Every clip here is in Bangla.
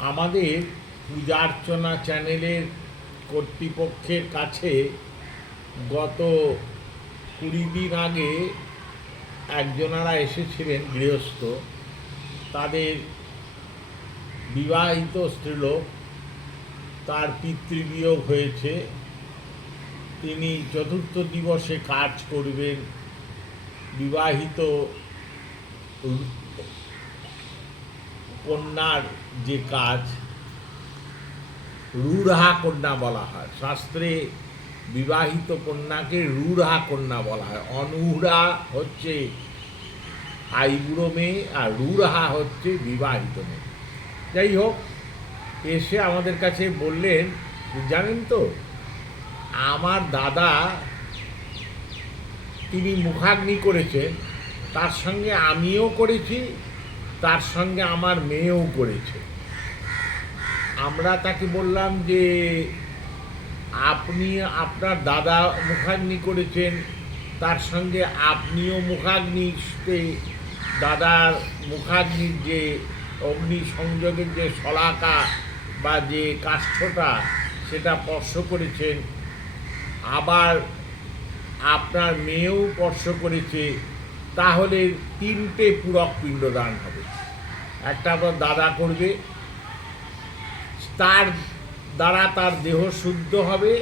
আমাদের পূজা অর্চনা চ্যানেলের কর্তৃপক্ষের কাছে গত 20 দিন আগে একজনারা এসেছিলেন গৃহস্থ। তাদের বিবাহিত স্ত্রীলোক, তার পিতৃবিয়োগ হয়েছে। তিনি চতুর্থ দিবসে কাজ করবেন। বিবাহিত কন্যার যে কাজ, রূঢ়া কন্যা বলা হয় শাস্ত্রে। বিবাহিত কন্যাকে রূঢ়া কন্যা বলা হয়। অনুঢ়া হচ্ছে আইবুড়ো মেয়ে, আর রূঢ়া হচ্ছে বিবাহিত মেয়ে। যাই হোক, এসে আমাদের কাছে বললেন, জানেন তো, আমার দাদা তিনি মুখাগ্নি করেছেন, তার সঙ্গে আমিও করেছি, তার সঙ্গে আমার মেয়েও করেছে। আমরা তাকে বললাম যে আপনি, আপনার দাদা মুখাগ্নি করেছেন, তার সঙ্গে আপনিও মুখাগ্নিতে দাদার মুখাগ্নির যে অগ্নি সংযোগের যে শলাকা বা যে কাষ্ঠটা সেটা স্পর্শ করেছেন, আবার আপনার মেয়েও স্পর্শ করেছে। তাহলে 3টে পূরক পিণ্ডদান হবে। একটা আপনার দাদা করবে, তার দ্বারা তার দেহ শুদ্ধ হবে,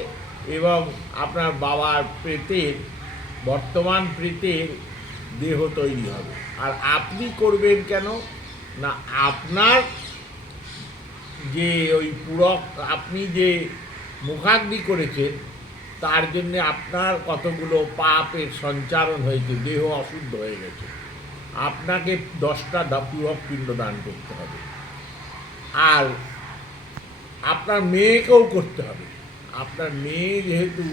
এবং আপনার বাবার প্রেতের, বর্তমান প্রেতের দেহ তৈরি হবে। আর আপনি করবেন কেন না, আপনার যে ওই পূরক, আপনি যে মুখাগ্নি করেছেন তার জন্যে আপনার কতগুলো পাপের সঞ্চারণ হয়েছে, দেহ অশুদ্ধ হয়ে গেছে, আপনাকে 10টা পূরক পিণ্ডদান করতে হবে। আর আপনার মেয়েকেও করতে হবে। আপনার মেয়ে যেহেতু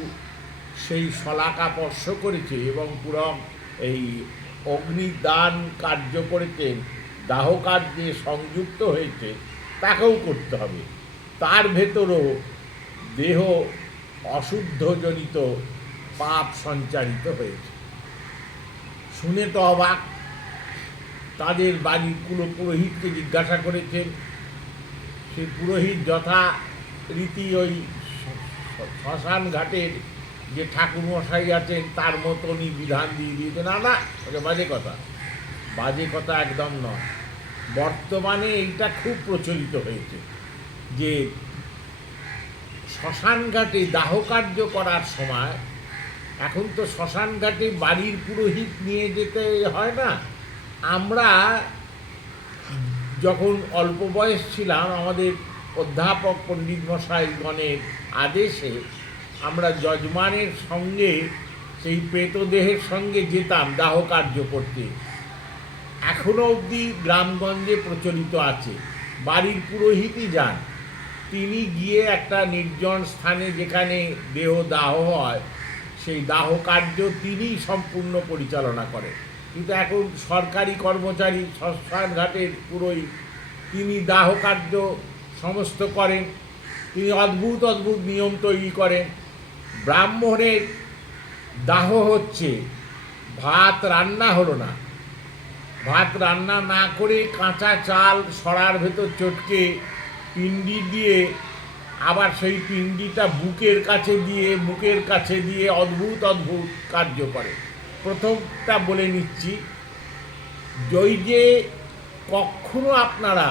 সেই শলাকা স্পর্শ করেছে এবং পূরক এই অগ্নিদান কার্য করেছেন, দাহ কার্যে সংযুক্ত হয়েছে, তাকেও করতে হবে। তার ভেতরও দেহ অশুদ্ধজনিত পাপ সঞ্চারিত হয়েছে। শুনে তো অবাক। তাদের বাড়ির পুরোহিতকে জিজ্ঞাসা করেছেন। সে পুরোহিত যথারীতি ওই শ্মশান ঘাটের যে ঠাকুরমশাই আছেন তার মতনই বিধান দিয়ে দিয়েছে। না না, ওটা বাজে কথা। বাজে কথা একদম নয়। বর্তমানে এইটা খুব প্রচলিত হয়েছে যে শ্মশান ঘাটে দাহ কার্য করার সময়, এখন তো শ্মশান ঘাটে বাড়ির পুরোহিত নিয়ে যেতে হয় না। আমরা যখন অল্প বয়স ছিলাম, আমাদের অধ্যাপক পণ্ডিত মশাইগণের আদেশে আমরা যজমানের সঙ্গে সেই প্রেতদেহের সঙ্গে যেতাম দাহ কার্য করতে। এখনও অবধি গ্রামগঞ্জে প্রচলিত আছে। বাড়ির পুরোহিতই যান, তিনি গিয়ে একটা নির্জন স্থানে যেখানে দেহ দাহ হয় সেই দাহ কার্য তিনিই সম্পূর্ণ পরিচালনা করেন। কিন্তু এখন সরকারি কর্মচারী, শ্মশান ঘাটের পুরোহিত, তিনি দাহ কার্য সমস্ত করেন। তিনি অদ্ভুত অদ্ভুত নিয়ম তৈরি করেন। ব্রাহ্মণের দাহ হচ্ছে, ভাত রান্না হলো না, ভাত রান্না না করে কাঁচা চাল সরার ভেতর চটকে পিণ্ডি দিয়ে, আবার সেই পিণ্ডিটা বুকের কাছে দিয়ে অদ্ভুত অদ্ভুত কার্য করে। প্রথমটা বলে নিচ্ছি, ওই যে কখনো আপনারা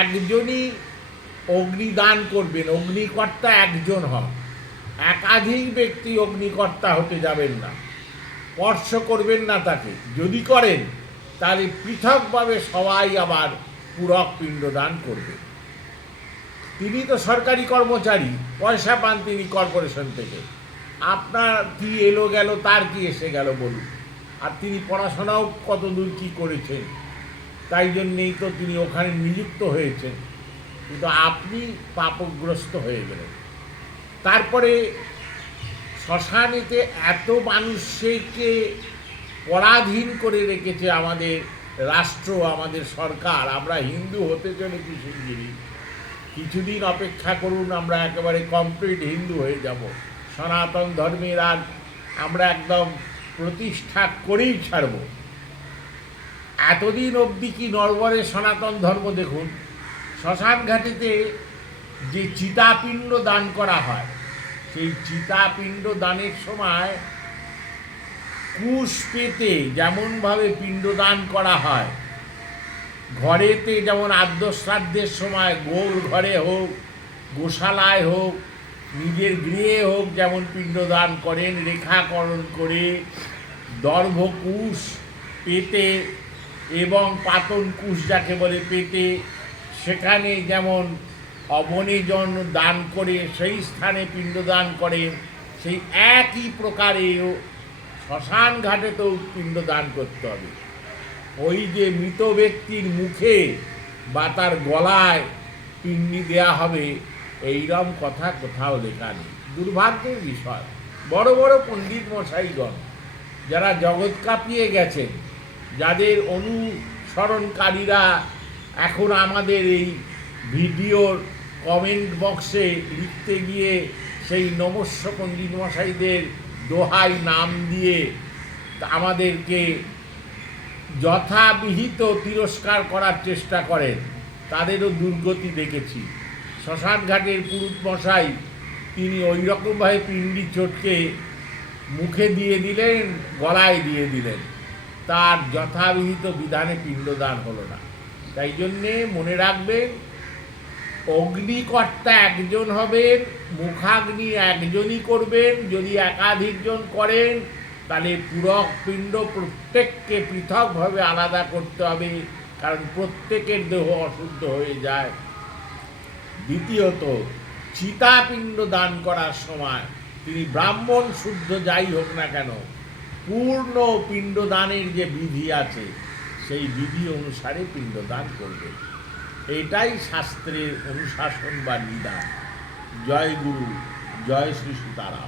একজনই অগ্নিদান করবেন, অগ্নিকর্তা একজন হন, একাধিক ব্যক্তি অগ্নিকর্তা হতে যাবেন না, স্পর্শ করবেন না তাকে। যদি করেন তাহলে পৃথকভাবে সবাই আবার পূরক পিণ্ডদান করবে। তিনি তো সরকারি কর্মচারী, পয়সা পান তিনি কর্পোরেশন থেকে। আপনার কি এলো গেল, তার কি এসে গেল বলুন। আর তিনি পড়াশোনাও কতদূর কি করেছেন, তাই জন্যেই তো তিনি ওখানে নিযুক্ত হয়েছেন। কিন্তু আপনি পাপগ্রস্ত হয়ে গেলেন। তারপরে শ্মশানেতে এত মানুষকে পরাধীন করে রেখেছে আমাদের রাষ্ট্র, আমাদের সরকার। আমরা হিন্দু হতে চলেছি শিগগিরই, কিছুদিন অপেক্ষা করুন, আমরা একেবারে কমপ্লিট হিন্দু হয়ে যাব। সনাতন ধর্মের আর আমরা একদম প্রতিষ্ঠা করেই ছাড়ব। এতদিন অবধি কি নরবরে সনাতন ধর্ম দেখুন, শ্মশান ঘাটেতে যে চিতাপিণ্ড দান করা হয়, সেই চিতাপিণ্ড দানের সময় কুশ পেতে যেমনভাবে পিণ্ডদান করা হয়, ঘরেতে যেমন আদ্যশ্রাদ্ধের সময় গোর ঘরে হোক, গোশালায় হোক, নিজের গৃহে হোক, যেমন পিণ্ডদান করেন রেখাকরণ করে, দর্ভকুশ পেতে এবং পাতন কুশ যাকে বলে পেতে, সেখানে যেমন অবনেজন দান করে সেই স্থানে পিণ্ডদান করেন, সেই একই প্রকারেও শ্মশান ঘাটেতেও পিণ্ডদান করতে হবে। ওই যে মৃত ব্যক্তির মুখে বা তার গলায় পিণ্ডি দেয়া হবে, এইরকম কথা কোথাও লেখা নেই। দুর্ভাগ্যের বিষয়, বড় বড় পণ্ডিত মশাইগণ যারা জগৎ কাঁপিয়ে গেছেন, যাদের অনুসরণকারীরা এখন আমাদের এই ভিডিওর কমেন্ট বক্সে লিখতে গিয়ে সেই নমস্য পণ্ডিত মশাইদের দোহাই নাম দিয়ে আমাদেরকে যথাবিহিত তিরস্কার করার চেষ্টা করেন, তাদেরও দুর্গতি দেখেছি। শ্মশান ঘাটের পুরুত মশাই তিনি ওই রকমভাবে পিণ্ডি চটকে মুখে দিয়ে দিলেন, গলায় দিয়ে দিলেন, তার যথাবিহিত বিধানে পিণ্ডদান হলো না। তাই জন্যে মনে রাখবেন, অগ্নিকর্তা একজন হবেন, মুখাগ্নি একজনই করবেন। যদি একাধিকজন করেন তাহলে পূরক পিণ্ড প্রত্যেককে পৃথকভাবে আলাদা করতে হবে, কারণ প্রত্যেকের দেহ অশুদ্ধ হয়ে যায়। দ্বিতীয়ত, চিতাপিণ্ড দান করার সময় তিনি ব্রাহ্মণ শুদ্ধ যাই হোক না কেন, পূর্ণ পিণ্ডদানের যে বিধি আছে সেই বিধি অনুসারে পিণ্ডদান করবে। এটাই শাস্ত্রের অনুশাসন বা নিদান। জয় গুরু, জয় শ্রী সীতারাম।